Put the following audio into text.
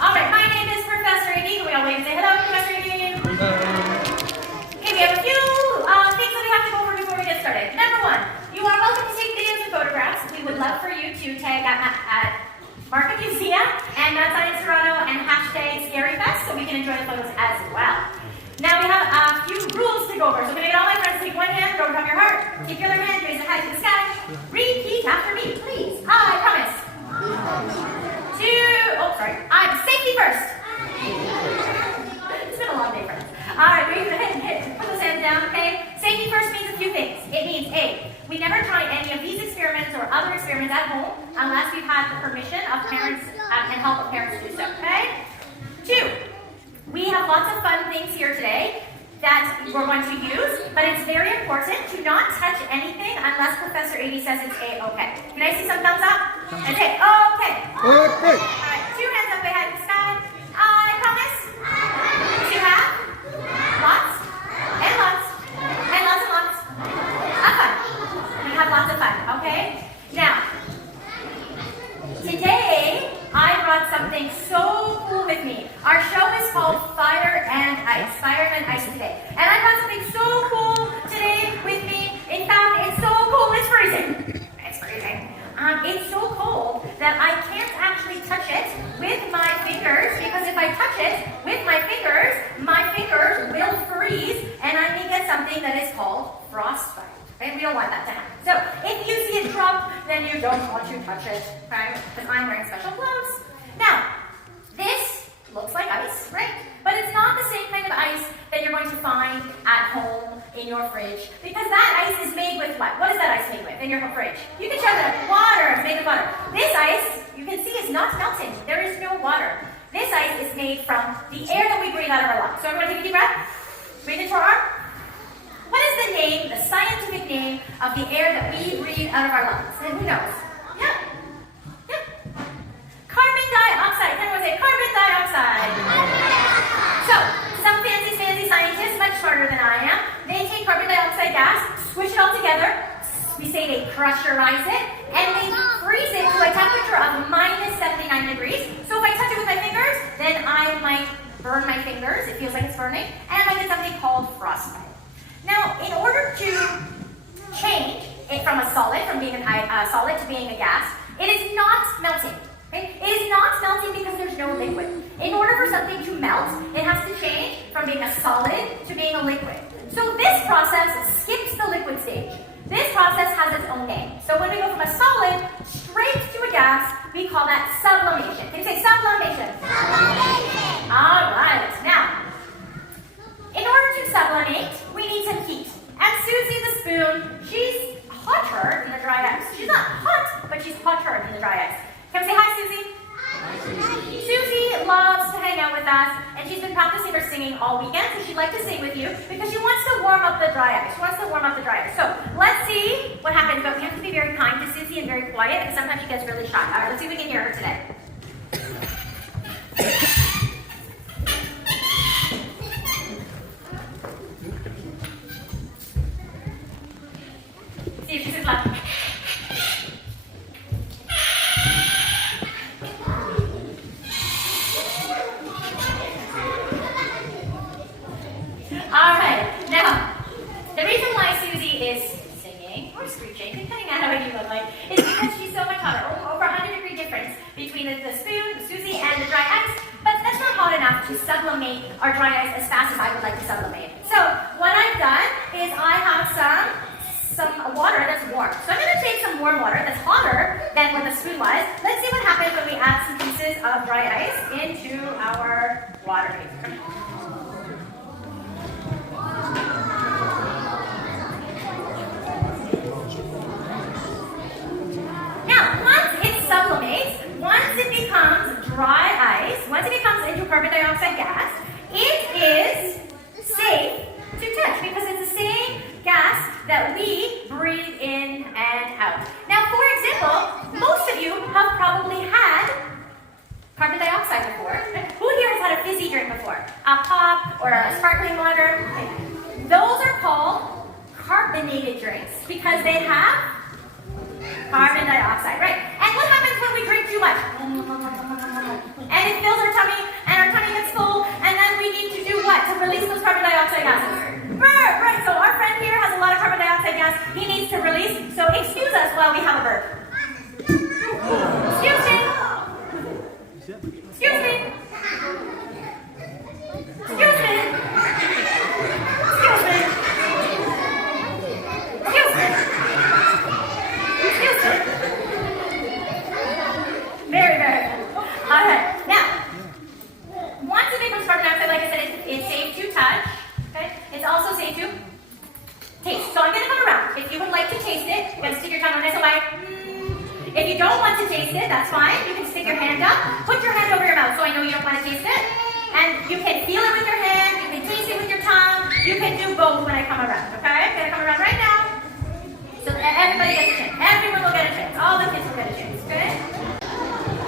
All right, my name is Professor Amy. We all wave and say hello, Professor Amy. Okay, we have a few things that we have to go over before we get started. Number one, you are welcome to take videos and photographs. We would love for you to tag at Market Museum and Mount Science Toronto and hashtag ScaryFest so we can enjoy the photos as well. Now we have a few rules to go over. So I'm going to get all my friends to take one hand, go over top your heart, take your other hand, raise your hand to the sky. Repeat after me, please. I promise. Safety first. It's been a long day, friends. All right, raise your hand, put those hands down, okay? Safety first means a few things. It means A, we never try any of these experiments or other experiments at home unless we've had the permission of parents and help of parents to do so, okay? 2, we have lots of fun things here today that we're going to use, but it's very important to not touch anything unless Professor Amy says it's A-okay. Can I see some thumbs up? And say, okay. Okay. All right, 2 hands up ahead in the sky. I promise. 2 have. Lots. And lots. And lots and lots. Have fun. We have lots of fun, okay? Now, today, I brought something so cool with me. Our show is called Fire and Ice. Fire and Ice today. And I brought something so cool today with me. In fact, it's so cool, it's freezing. It's freezing. It's so cold that I can't actually touch it with my fingers because if I touch it with my fingers will freeze and I may get something that is called frostbite. And we don't want that to happen. So if you see it drop, then you don't want to touch it, right? Because I'm wearing special gloves. Now, this looks like ice, right? But it's not the same kind of ice that you're going to find at home in your fridge. Because that ice is made with what? What is that ice made with in your fridge? You can check it. Water. It's made with water. This ice, you can see, is not melting. There is no water. This ice is made from the air that we breathe out of our lungs. So everyone take a deep breath. Breathe into our arm. What is the name, the scientific name of the air that we breathe out of our lungs? And who knows? Yeah. Yeah. Carbon dioxide. Can everyone say carbon dioxide? So, some fancy scientists, much smarter than I am, they take carbon dioxide gas, squish it all together, we say they pressurize it, and they freeze it to a temperature of -79 degrees. So if I touch it with my fingers, then I might burn my fingers, it feels like it's burning, and I might get something called frostbite. Now, in order to change it from a solid, from being a solid to being a gas, it is not melting. Okay? It is not melting because there's no liquid. In order for something to melt, it has to change from being a solid to being a liquid. So this process skips the liquid stage. This process has its own name. So when we go from a solid straight to a gas, we call that sublimation. Can you say sublimation? Sublimation. All right. Now, in order to sublimate, we need some heat. And Susie the spoon, she's hotter than the dry ice. She's not hot, but she's hotter than the dry ice. Can we say hi, Susie? Hi. Susie loves to hang out with us, and she's been practicing her singing all weekend, so she'd like to sing with you because she wants to warm up the dry ice. She wants to warm up the dry ice. So let's see what happens, but we have to be very kind to Susie and very quiet because sometimes she gets really shy. All right, let's see if we can hear her today. See if she's loud. All right, now, the reason why Susie is singing or screeching, depending on how you look like, is because she's so much hotter. Over 100-degree difference between the spoon, Susie, and the dry ice, but that's not hot enough to sublimate our dry ice as fast as I would like to sublimate. So, what I've done is I have some water that's warm. So I'm going to take some warm water that's hotter than what the spoon was. Let's see what happens when we add some pieces of dry ice into our water maker. Now, once it sublimates, once it becomes dry ice, once it becomes into carbon dioxide gas, it is safe to touch because it's the same gas that we breathe in and out. Now, for example, most of you have probably had carbon dioxide before. Who here has had a fizzy drink before? A pop or a sparkling water? Those are called carbonated drinks because they have carbon dioxide, right? And what happens when we drink too much? And it fills our tummy excuse us while we have a burp. Excuse me. Excuse me.